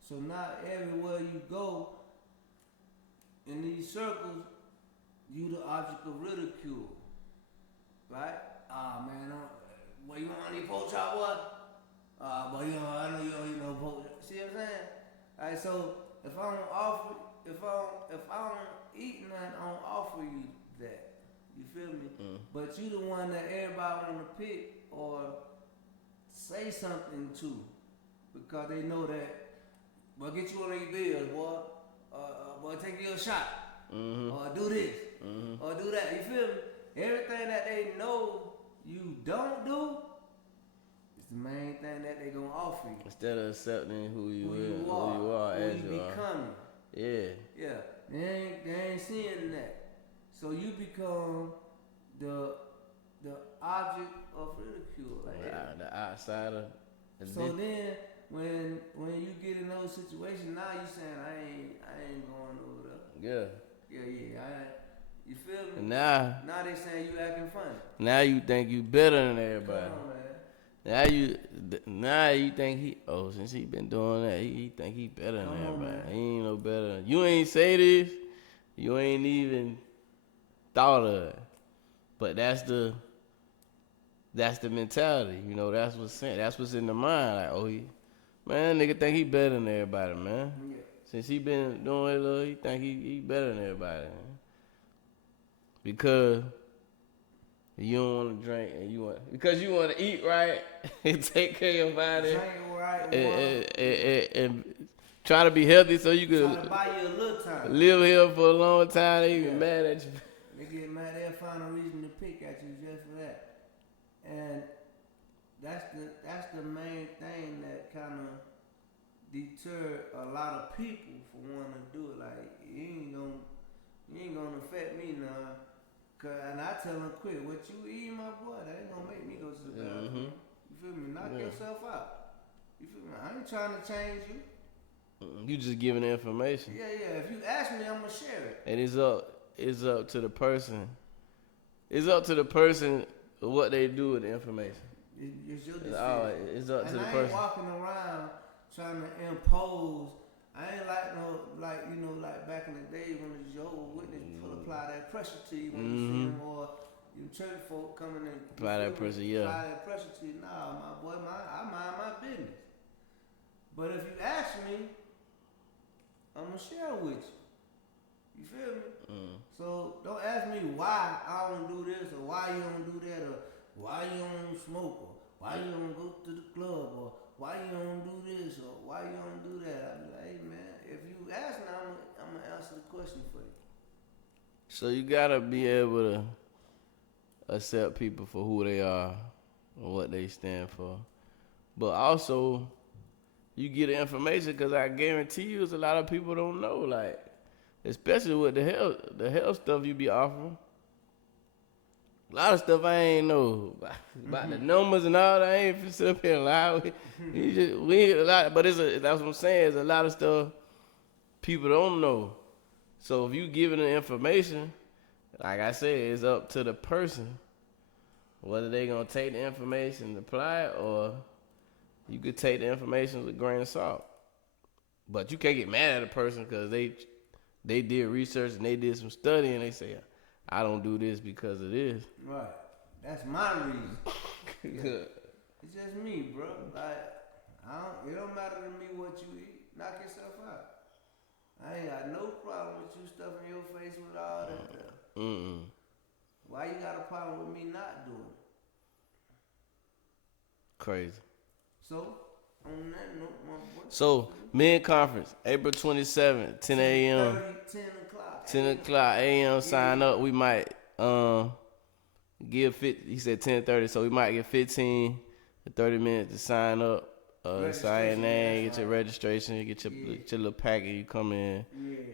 So now everywhere you go in these circles, you the object of ridicule, right? Ah man, well you want any pork chop what? But you know I know you don't eat no pork. See what I'm saying? Alright, so if I don't eat nothing, I don't offer you that. You feel me? Mm. But you the one that everybody wanna pick or say something to because they know that. Well, get you one of these bills, boy. Boy, take you a shot. Mm-hmm. Or do this. Mm-hmm. Or do that. You feel me? Everything that they know you don't do is the main thing that they gonna offer you. Instead of accepting who you Who is, you who are, you are who as you you are. becoming. Yeah. Yeah. They ain't seeing that. So you become the object of ridicule. Like The outsider. so then when you get in those situations, now you saying I ain't going over there. Yeah. You feel me? And now they saying you acting funny. Now you think you better than everybody. Come on, man. Now you think since he been doing that, he think he better than Come on, everybody. man. He ain't no better. You ain't say this. You ain't even thought of it. But that's the mentality. You know, that's what's in the mind. Like, man, nigga think he better than everybody, man. Yeah. Since he been doing it, he think he better than everybody, man. Because you don't want to drink because you want to eat right and take care of your body. Drink right. And try to be healthy so you Trying to could buy you a little time. live here for a long time. They get mad at you. They get mad. They'll find a reason to pick at you just for that. And that's the main thing that kind of deter a lot of people from wanting to do it. Like you ain't gonna affect me now. And I tell them quick, what you eat, my boy, that ain't gonna make me go to the bathroom. Mm-hmm. You feel me? Knock yourself out. You feel me? I ain't trying to change you. You just giving the information. Yeah. If you ask me, I'm gonna share it. And it's up to the person. It's up to the person what they do with the information. It's your decision. It's up to the I ain't person. walking around trying to impose. I ain't like back in the day when the Jehovah's Witness apply that pressure to you when you see them, or you church folk coming in. Apply that pressure, yeah. Apply that pressure to you. Nah, my boy, I mind my business. But if you ask me, I'm gonna share with you. You feel me? So don't ask me why I don't do this, or why you don't do that, or why you don't smoke, or why you don't go to the club, or why you don't do this, or why you don't do that. I be like, hey man, if you ask me, I'm gonna answer the question for you. So you gotta be able to accept people for who they are and what they stand for. But also, you get the information because I guarantee you there's a lot of people don't know, like, especially with the health stuff you be offering. A lot of stuff I ain't know about the numbers and all that. I ain't finna sit up here and lie. We a lot, but that's what I'm saying. There's a lot of stuff people don't know. So if you giving the information, like I said, it's up to the person whether they gonna take the information and apply it, or you could take the information with a grain of salt. But you can't get mad at a person because they did research and they did some study and they say, I don't do this because of this. Right. That's my reason. It's just me, bro. Like, it don't matter to me what you eat. Knock yourself out. I ain't got no problem with you stuffing your face with all that stuff. Why you got a problem with me not doing it? Crazy. So, on that note, my boy. So, men conference, April 27th, 10 a.m. 10 o'clock. 10 o'clock a.m. Sign up. We might give he said 10:30, so we might get 15 to 30 minutes to sign up. Sign your name, get your registration, get your little packet. You come in,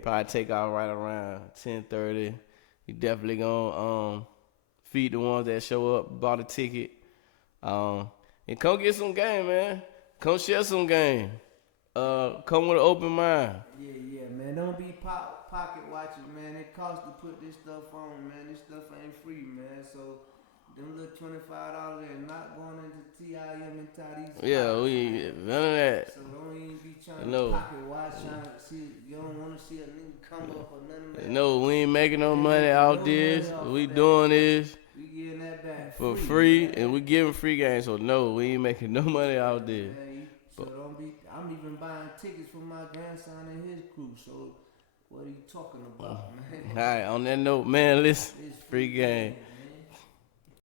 probably take off right around 10:30. You definitely gonna feed the ones that show up, bought a ticket. And come get some game, man. Come share some game. Come with an open mind. Yeah, man. Don't be pocket watching, man. It costs to put this stuff on, man. This stuff ain't free, man. So them little $25 is not going into TIM and Toddy's. Yeah, none of that. So don't even be trying to pocket watch, trying to see. You don't want to see a nigga come up or none of that. No, we ain't making no money out this. We doing this. We getting that back for free and we giving free games. So no, we ain't making no money out there. So don't be. I'm even buying tickets for my grandson and his crew. So what are you talking about, man? All right, on that note, man, listen, free game.